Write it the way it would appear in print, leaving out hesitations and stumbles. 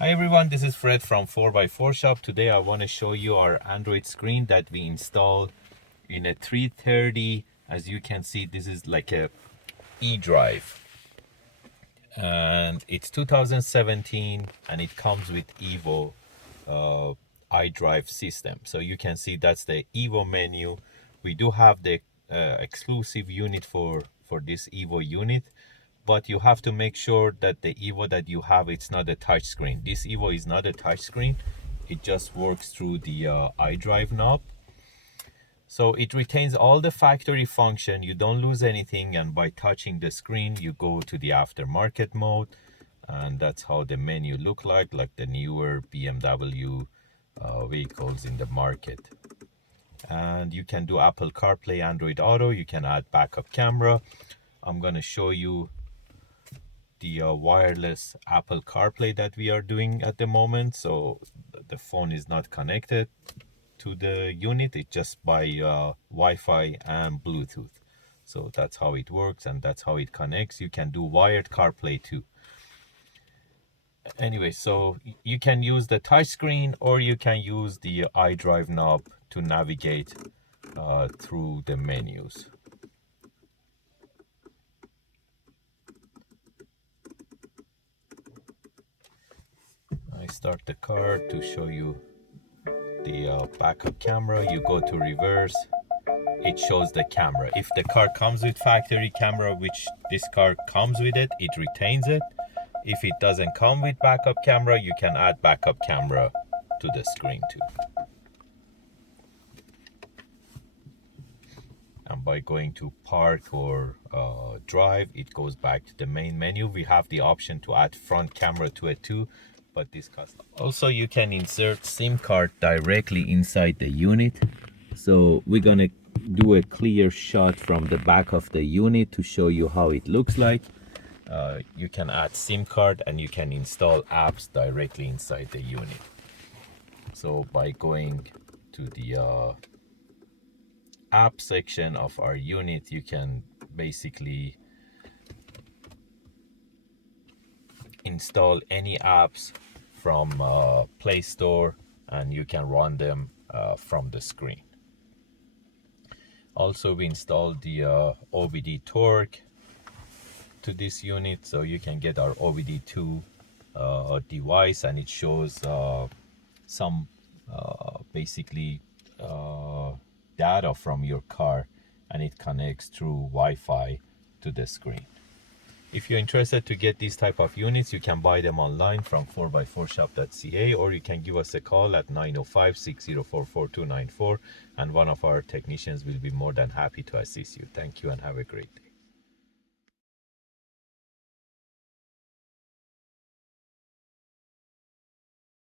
Hi everyone, this is Fred from 4x4 Shop. Today I want to show you our Android screen that we installed in a 330. As you can see, this is like a e-drive. And it's 2017 and it comes with EVO iDrive system. So you can see that's the EVO menu. We do have the exclusive unit for this EVO unit, but you have to make sure that the EVO that you have, it's not a touch screen. This EVO is not a touch screen. It just works through the iDrive knob. So it retains all the factory function. You don't lose anything, and by touching the screen you go to the aftermarket mode, and that's how the menu look like the newer BMW vehicles in the market. And you can do Apple CarPlay, Android Auto. You can add backup camera. I'm gonna show you the wireless Apple CarPlay that we are doing at the moment. So the phone is not connected to the unit, it's just by Wi-Fi and Bluetooth. So that's how it works and that's how it connects. You can do wired CarPlay too. Anyway, so you can use the touchscreen or you can use the iDrive knob to navigate through the menus. I start the car to show you the backup camera. You go to reverse, it shows the camera. If the car comes with factory camera, which this car comes with it, it retains it. If it doesn't come with backup camera, you can add backup camera to the screen too. And by going to park or drive, it goes back to the main menu. We have the option to add front camera to it too, but this custom. Also, you can insert SIM card directly inside the unit. So we're gonna do a clear shot from the back of the unit to show you how it looks like. You can add SIM card and you can install apps directly inside the unit. So by going to the app section of our unit, you can basically install any apps from Play Store and you can run them from the screen. Also, we installed the OBD torque to this unit, so you can get our OBD2 device and it shows some basically data from your car, and it connects through Wi-Fi to the screen. If you're interested to get these type of units, you can buy them online from 4x4shop.ca, or you can give us a call at 905-604-4294 and one of our technicians will be more than happy to assist you. Thank you and have a great day.